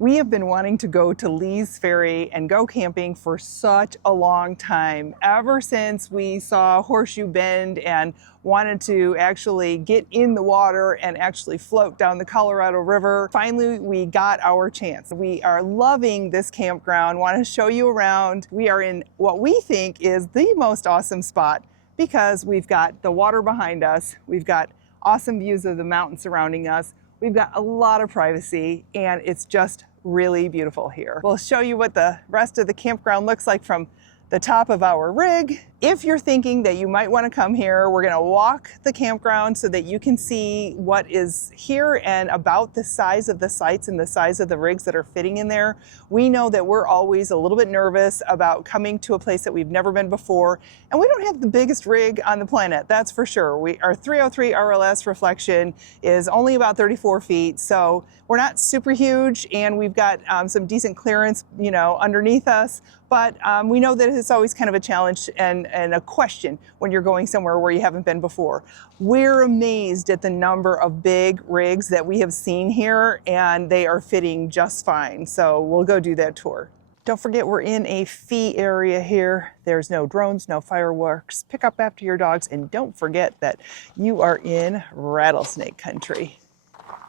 We have been wanting to go to Lees Ferry and go camping for such a long time, ever since we saw Horseshoe Bend and wanted to actually get in the water and actually float down the Colorado River. Finally, we got our chance. We are loving this campground, want to show you around. We are in what we think is the most awesome spot because we've got the water behind us, we've got awesome views of the mountains surrounding us, we've got a lot of privacy, and it's just really beautiful here. We'll show you what the rest of the campground looks like from the top of our rig. If you're thinking that you might want to come here, we're going to walk the campground so that you can see what is here and about the size of the sites and the size of the rigs that are fitting in there. We know that we're always a little bit nervous about coming to a place that we've never been before, and we don't have the biggest rig on the planet, that's for sure. Our 303 RLS reflection is only about 34 feet, so we're not super huge, and we've got some decent clearance, underneath us. But we know that it's always kind of a challenge and a question when you're going somewhere where you haven't been before. We're amazed at the number of big rigs that we have seen here, and they are fitting just fine. So we'll go do that tour. Don't forget, we're in a fee area here. There's no drones, no fireworks. Pick up after your dogs, and don't forget that you are in rattlesnake country.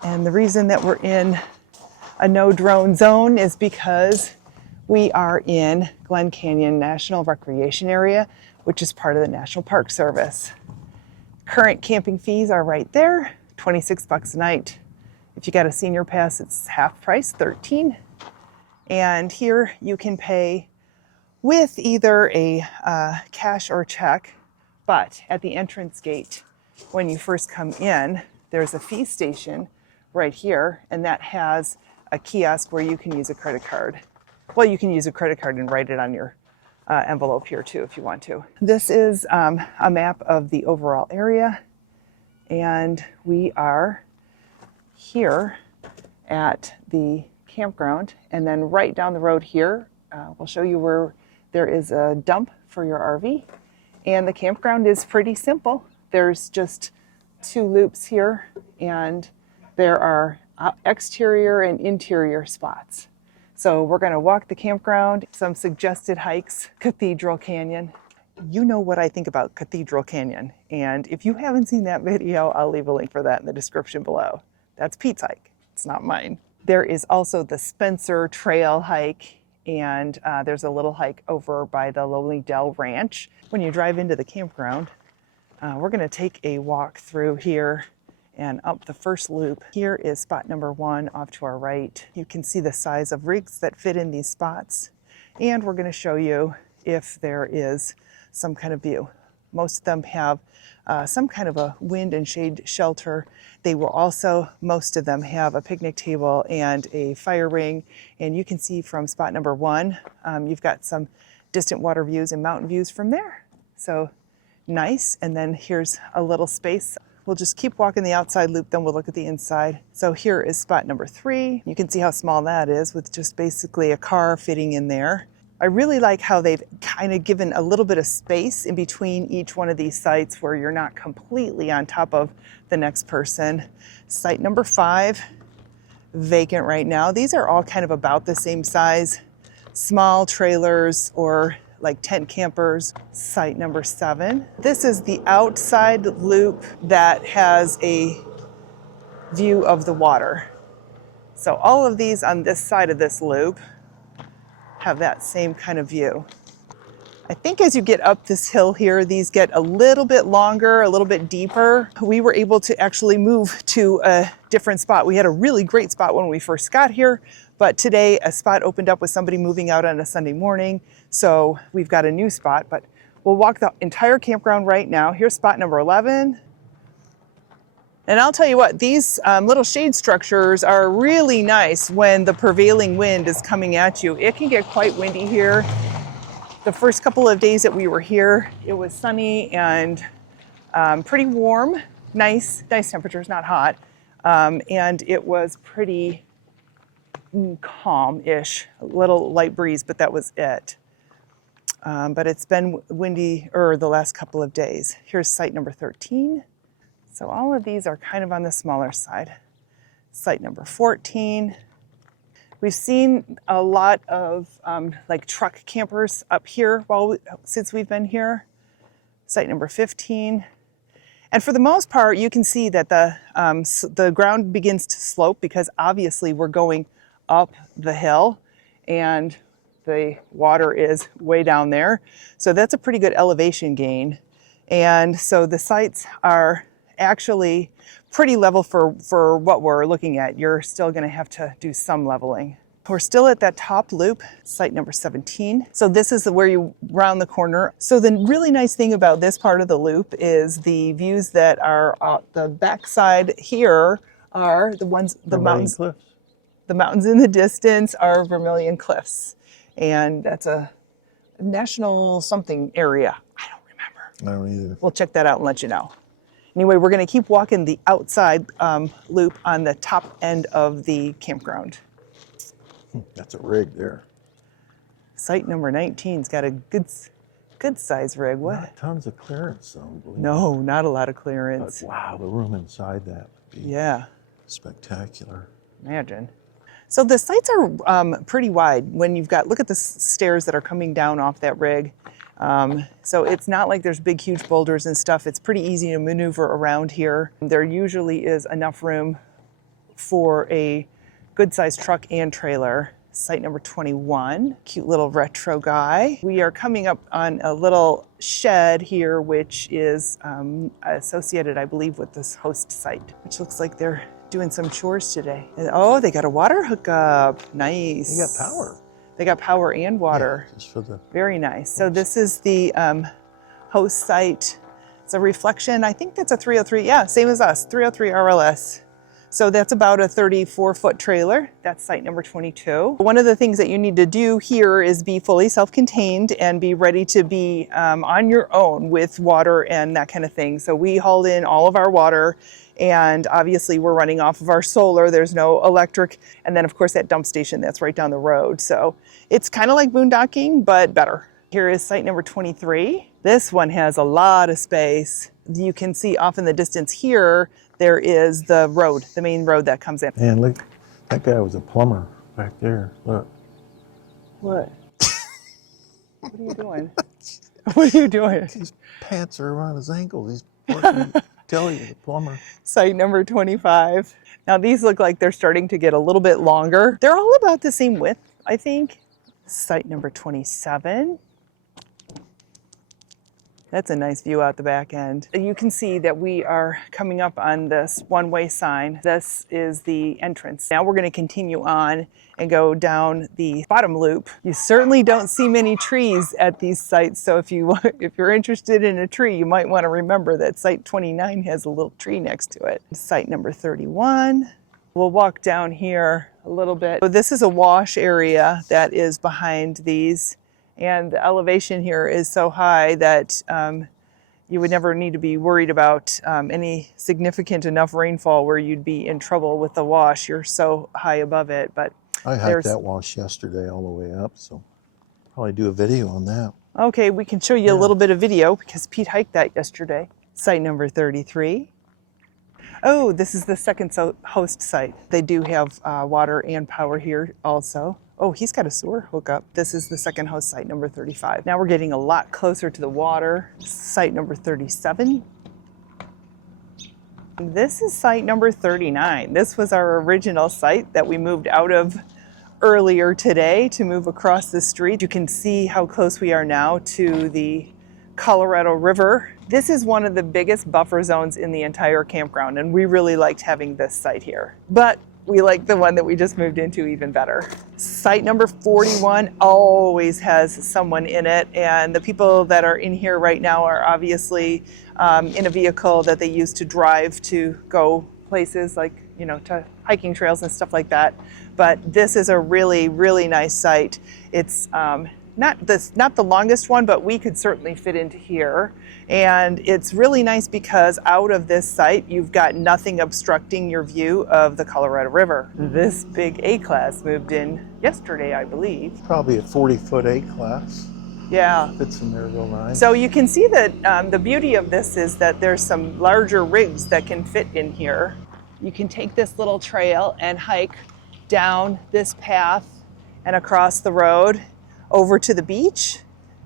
And the reason that we're in a no drone zone is because we are in Glen Canyon National Recreation Area, which is part of the National Park Service. Current camping fees are right there, $26 a night. If you got a senior pass, it's half price, $13. And here you can pay with either a cash or check, but at the entrance gate, when you first come in, there's a fee station right here, and that has a kiosk where you can use a credit card. Well, you can use a credit card and write it on your envelope here too if you want to. This is a map of the overall area, and we are here at the campground, and then right down the road here, we'll show you where there is a dump for your RV, and the campground is pretty simple. There's just 2 loops here, and there are exterior and interior spots. So we're going to walk the campground, some suggested hikes, Cathedral Canyon. You know what I think about Cathedral Canyon, and if you haven't seen that video, I'll leave a link for that in the description below. That's Pete's hike, it's not mine. There is also the Spencer Trail hike, and there's a little hike over by the Lonely Dell Ranch. When you drive into the campground, we're going to take a walk through here and up the first loop. Here is spot number 1 off to our right. You can see the size of rigs that fit in these spots, and we're going to show you if there is some kind of view. Most of them have some kind of a wind and shade shelter. They will also, most of them have a picnic table and a fire ring, and you can see from spot number 1, you've got some distant water views and mountain views from there. So nice, and then here's a little space. We'll just keep walking the outside loop, then we'll look at the inside. So here is spot number 3. You can see how small that is with just basically a car fitting in there. I really like how they've kind of given a little bit of space in between each one of these sites where you're not completely on top of the next person. Site number 5, vacant right now. These are all kind of about the same size, small trailers or like tent campers. Site number 7. This is the outside loop that has a view of the water. So all of these on this side of this loop have that same kind of view. I think as you get up this hill here, these get a little bit longer, a little bit deeper. We were able to actually move to a different spot. We had a really great spot when we first got here, but today a spot opened up with somebody moving out on a Sunday morning. So we've got a new spot, but we'll walk the entire campground right now. Here's spot number 11. And I'll tell you what, these little shade structures are really nice when the prevailing wind is coming at you. It can get quite windy here. The first couple of days that we were here, it was sunny and pretty warm, nice temperatures, not hot. And it was pretty calm-ish, a little light breeze, but that was it. But it's been windier the last couple of days. Here's site number 13. So all of these are kind of on the smaller side. Site number 14. We've seen a lot of like truck campers up here since we've been here. Site number 15. And for the most part, you can see that the ground begins to slope because obviously we're going up the hill and the water is way down there. So that's a pretty good elevation gain. And so the sites are actually pretty level for what we're looking at. You're still going to have to do some leveling. We're still at that top loop, site number 17. So this is where you round the corner. So the really nice thing about this part of the loop is the views that are the backside here are the ones, the mountains. Cliffs. The mountains in the distance are Vermilion Cliffs. And that's a national something area. I don't remember. I don't either. We'll check that out and let you know. Anyway, we're going to keep walking the outside loop on the top end of the campground. That's a rig there. Site number 19's got a good size rig. What? Not tons of clearance, though. No, not a lot of clearance. But wow, the room inside that would be spectacular. Imagine. So the sites are pretty wide. When you've got, look at the stairs that are coming down off that rig. So it's not like there's big, huge boulders and stuff. It's pretty easy to maneuver around here. There usually is enough room for a good-sized truck and trailer. Site number 21, cute little retro guy. We are coming up on a little shed here, which is associated, I believe, with this host site, which looks like they're doing some chores today. Oh, they got a water hookup. Nice. They got power. They got power and water. Yeah, just for the very nice. So this is the host site. It's a reflection. I think that's a 303. Yeah, same as us, 303 RLS. So that's about a 34-foot trailer. That's site number 22. One of the things that you need to do here is be fully self-contained and be ready to be on your own with water and that kind of thing. So we hauled in all of our water, and obviously we're running off of our solar. There's no electric. And then of course that dump station that's right down the road. So it's kind of like boondocking, but better. Here is site number 23. This one has a lot of space. You can see off in the distance here, there is the road, the main road that comes in. Man, look, that guy was a plumber back there. Look. What? What are you doing? What are you doing? His pants are around his ankles. He's working Telly with a plumber. Site number 25. Now these look like they're starting to get a little bit longer. They're all about the same width, I think. Site number 27. That's a nice view out the back end. You can see that we are coming up on this one-way sign. This is the entrance. Now we're going to continue on and go down the bottom loop. You certainly don't see many trees at these sites, so if you're interested in a tree, you might want to remember that site 29 has a little tree next to it. Site number 31. We'll walk down here a little bit. So this is a wash area that is behind these. And the elevation here is so high that you would never need to be worried about any significant enough rainfall where you'd be in trouble with the wash. You're so high above it. But I hiked that wash yesterday all the way up, so probably do a video on that. Okay, we can show you a little bit of video because Pete hiked that yesterday. Site number 33. Oh, this is the second host site. They do have water and power here also. Oh, he's got a sewer hookup. This is the second host site, number 35. Now we're getting a lot closer to the water. Site number 37. This is site number 39. This was our original site that we moved out of earlier today to move across the street. You can see how close we are now to the Colorado River. This is one of the biggest buffer zones in the entire campground, and we really liked having this site here. But we like the one that we just moved into even better. Site number 41 always has someone in it, and the people that are in here right now are obviously in a vehicle that they use to drive to go places like, you know, to hiking trails and stuff like that. But this is a really, really nice site. It's not the longest one, but we could certainly fit into here. And it's really nice because out of this site, you've got nothing obstructing your view of the Colorado River. This big A-class moved in yesterday, I believe. Probably a 40-foot A-class. Yeah. Fits in there real nice. So you can see that the beauty of this is that there's some larger rigs that can fit in here. You can take this little trail and hike down this path and across the road over to the beach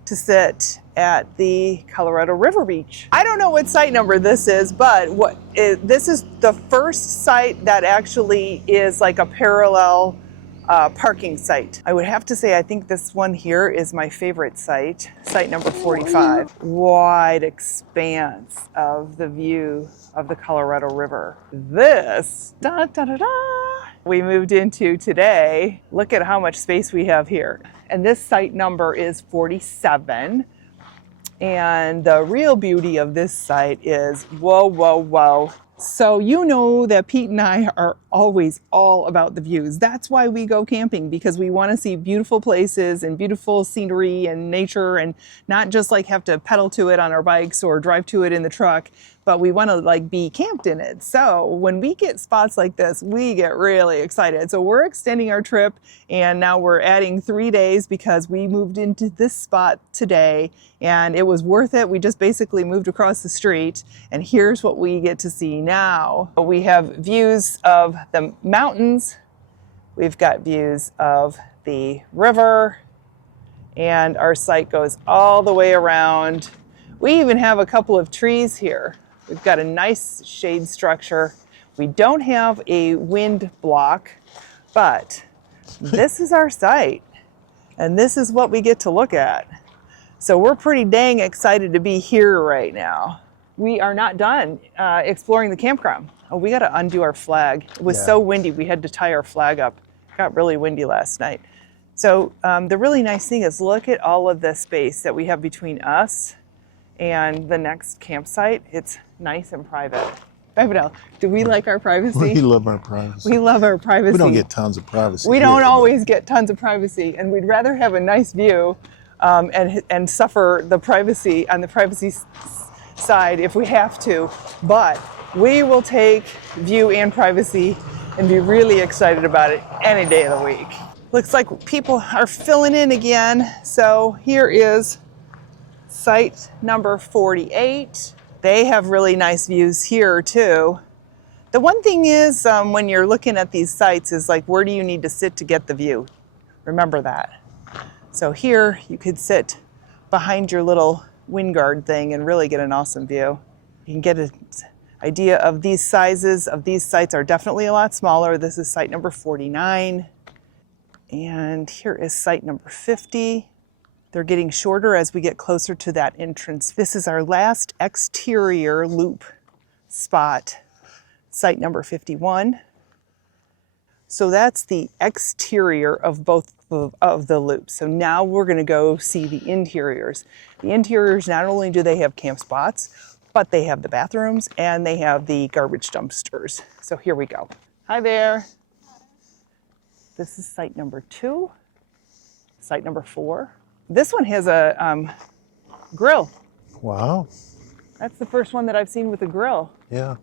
to sit at the Colorado River Beach. I don't know what site number this is, but this is the first site that actually is like a parallel parking site. I would have to say I think this one here is my favorite site, site number 45. Wide expanse of the view of the Colorado River. This, da, da, da, da, we moved into today. Look at how much space we have here. And this site number is 47. And the real beauty of this site is, whoa, whoa, whoa. So you know that Pete and I are always all about the views. That's why we go camping, because we want to see beautiful places and beautiful scenery and nature, and not just like have to pedal to it on our bikes or drive to it in the truck, but we want to like be camped in it. So when we get spots like this, we get really excited. So we're extending our trip, and now we're adding 3 days because we moved into this spot today and it was worth it. We just basically moved across the street, and here's what we get to see now. We have views of the mountains, we've got views of the river, and our site goes all the way around. We even have a couple of trees here. We've got a nice shade structure. We don't have a wind block, but this is our site, and this is what we get to look at. So we're pretty dang excited to be here right now. We are not done exploring the campground. Oh, we got to undo our flag. It was so windy, we had to tie our flag up. It got really windy last night. So the really nice thing is, look at all of the space that we have between us and the next campsite. It's nice and private. Beverell, do we like our privacy? We love our privacy. We love our privacy. We don't get tons of privacy. We don't always get tons of privacy, and we'd rather have a nice view and suffer the privacy on the privacy side if we have to. But we will take view and privacy and be really excited about it any day of the week. Looks like people are filling in again. So here is site number 48. They have really nice views here too. The one thing is when you're looking at these sites is like, where do you need to sit to get the view? Remember that. So here you could sit behind your little wind guard thing and really get an awesome view. You can get an idea of these sizes of these sites are definitely a lot smaller. This is site number 49. And here is site number 50. They're getting shorter as we get closer to that entrance. This is our last exterior loop spot, site number 51. So that's the exterior of both of the loops. So now we're going to go see the interiors. The interiors, not only do they have camp spots, but they have the bathrooms and they have the garbage dumpsters. So here we go. Hi there. This is site number 2, site number 4. This one has a grill. Wow. That's the first one that I've seen with a grill. Yeah.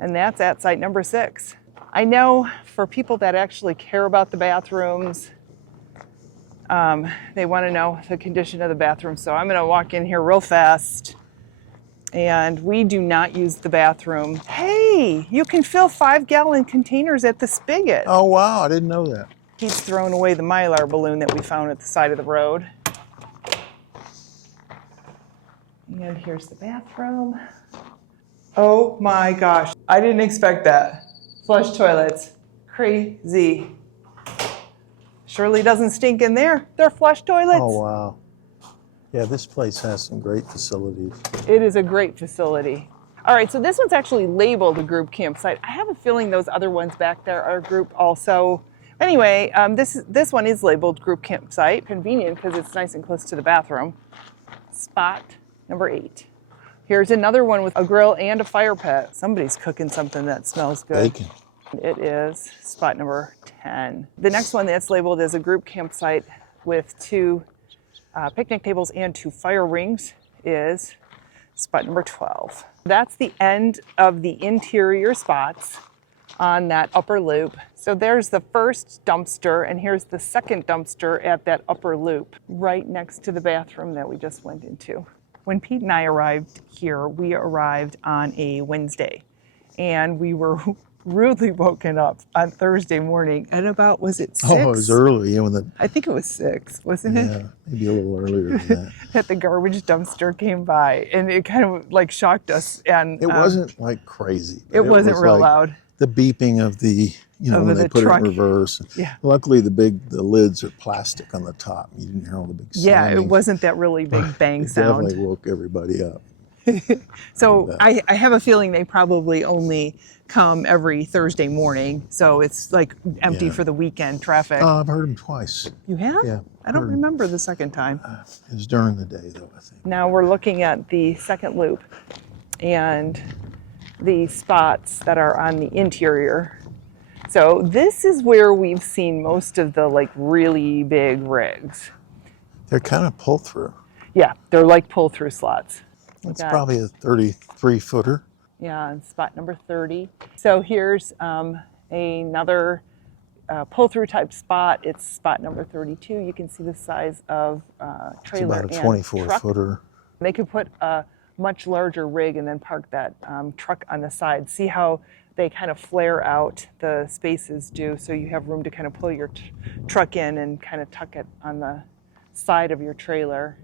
And that's at site number 6. I know for people that actually care about the bathrooms, they want to know the condition of the bathroom. So I'm going to walk in here real fast. And we do not use the bathroom. Hey, you can fill 5-gallon containers at the spigot. Oh, wow. I didn't know that. He's thrown away the Mylar balloon that we found at the side of the road. And here's the bathroom. Oh my gosh, I didn't expect that. Flush toilets, crazy. Surely doesn't stink in there. They're flush toilets. Oh, wow. Yeah, this place has some great facilities. It is a great facility. All right, so this one's actually labeled a group campsite. I have a feeling those other ones back there are group also. Anyway, this one is labeled group campsite. Convenient because it's nice and close to the bathroom. Spot number 8. Here's another one with a grill and a fire pit. Somebody's cooking something that smells good. Bacon. It is spot number 10. The next one that's labeled as a group campsite with 2 picnic tables and 2 fire rings is spot number 12. That's the end of the interior spots on that upper loop. So there's the first dumpster, and here's the second dumpster at that upper loop, right next to the bathroom that we just went into. When Pete and I arrived here, we arrived on a Wednesday, and we were rudely woken up on Thursday morning at about, was it 6? Oh, it was early. Yeah, when the I think it was 6, wasn't it? yeah, maybe a little earlier than that. That the garbage dumpster came by, and it kind of like shocked us. And It wasn't like crazy. But it wasn't was real like loud. the beeping of the, Of when the they put truck. it in reverse. Yeah. Luckily, the lids are plastic on the top. You didn't hear all the big Yeah, it slamming. wasn't that really big bang It sound. definitely woke everybody up. So I have a feeling they probably only come every Thursday morning. So it's like empty Yeah. for the weekend traffic. I've heard them twice. You have? Yeah. I don't heard 'em. remember the second time. It was during the day, though, I think. Now we're looking at the second loop and the spots that are on the interior. So this is where we've seen most of the like really big rigs. They're kind of pull through. Yeah, they're like pull-through slots. That's got- probably a 33-footer. Yeah, and spot number 30. So here's another pull-through type spot. It's spot number 32. You can see the size of It's trailer about a and truck. 24-footer. They could put a much larger rig and then park that truck on the side. See how they kind of flare out, the spaces do, so you have room to kind of pull your truck in and kind of tuck it on the side of your trailer.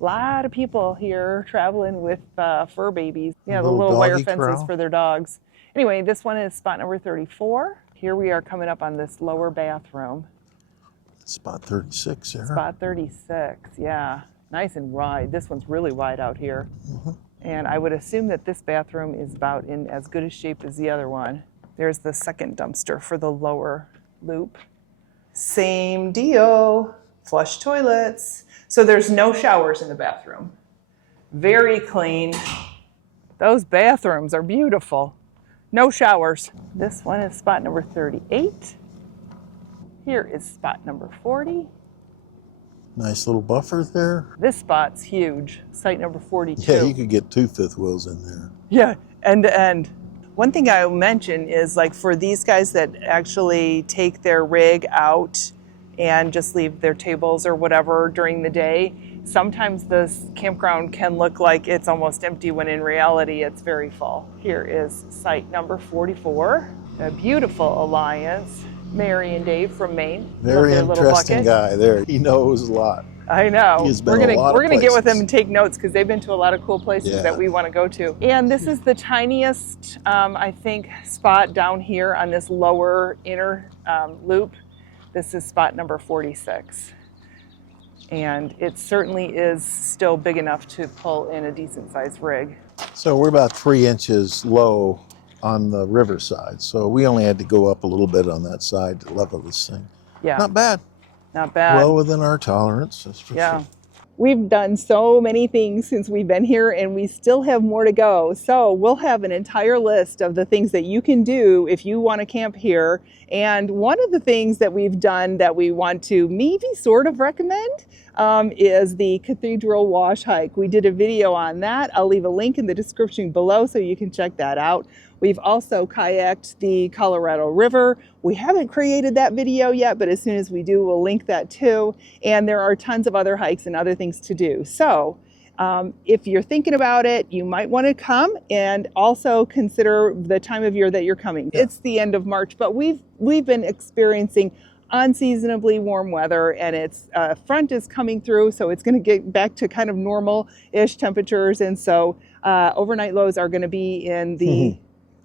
A lot of people here traveling with fur babies. Yeah, the little wire doggy fences corral. for their dogs. Anyway, this one is spot number 34. Here we are coming up on this lower bathroom. Spot 36 there. Spot 36, yeah. Nice and wide. This one's really wide out here. And I would assume that this bathroom is about in as good a shape as the other one. There's the second dumpster for the lower loop. Same deal. Flush toilets. So there's no showers in the bathroom. Very clean. Those bathrooms are beautiful. No showers. This one is spot number 38. Here is spot number 40. Nice little buffer there. This spot's huge. Site number 42. Yeah, you could get 2 fifth wheels in there. Yeah, end to end. One thing I'll mention is like for these guys that actually take their rig out and just leave their tables or whatever during the day, sometimes this campground can look like it's almost empty when in reality it's very full. Here is site number 44, a beautiful Alliance. Mary and Dave from Maine. Very Love their little interesting bucket. guy there. He knows a lot. I know. He's been We're a lot of gonna get with them places. and take notes because they've been to a lot of cool places Yeah. that we want to go to. And this is the tiniest, I think, spot down here on this lower inner loop. This is spot number 46. And it certainly is still big enough to pull in a decent sized rig. So we're about 3 inches low on the riverside. So we only had to go up a little bit on that side to level this thing. Yeah, Not bad. not bad. Well within our tolerance, that's for Yeah. sure. We've done so many things since we've been here and we still have more to go. So we'll have an entire list of the things that you can do if you want to camp here. And one of the things that we've done that we want to maybe sort of recommend is the Cathedral Wash Hike. We did a video on that. I'll leave a link in the description below so you can check that out. We've also kayaked the Colorado River. We haven't created that video yet, but as soon as we do, we'll link that too. And there are tons of other hikes and other things to do. So if you're thinking about it, you might want to come and also consider the time of year that you're coming. Yeah. It's the end of March, but we've been experiencing unseasonably warm weather, and its front is coming through, so it's going to get back to kind of normal-ish temperatures. And so overnight lows are going to be in the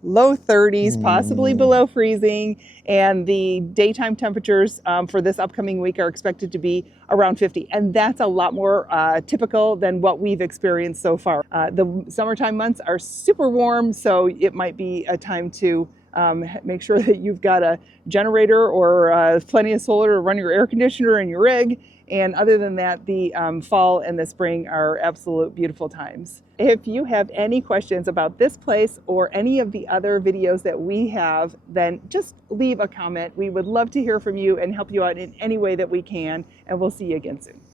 low 30s, possibly below freezing, and the daytime temperatures for this upcoming week are expected to be around 50, and that's a lot more typical than what we've experienced so far. The summertime months are super warm, so it might be a time to make sure that you've got a generator or plenty of solar to run your air conditioner and your rig. And other than that, the fall and the spring are absolute beautiful times. If you have any questions about this place or any of the other videos that we have, then just leave a comment. We would love to hear from you and help you out in any way that we can. And we'll see you again soon.